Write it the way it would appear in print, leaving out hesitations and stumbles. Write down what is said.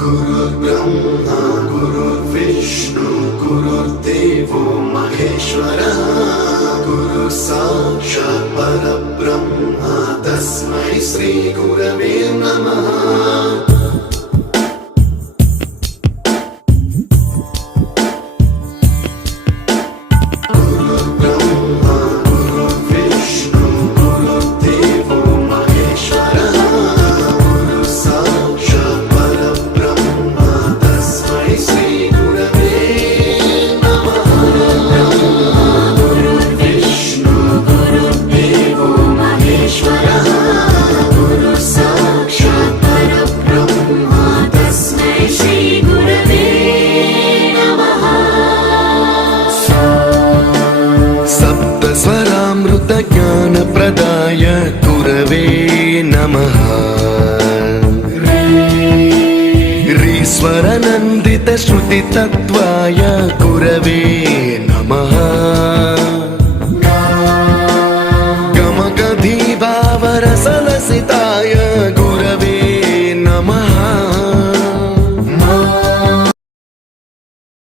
गुरुर्ब्रह्मा गुरुर्विष्णु गुरुर्देवो महेश्वरः गुरु साक्षात् परब्रह्म तस्मै श्री गुरवे नमः। ज्ञानप्रदाय गुरवे नमः। ह्रीश्वरनन्दित श्रुतितत्त्वाय गुरवे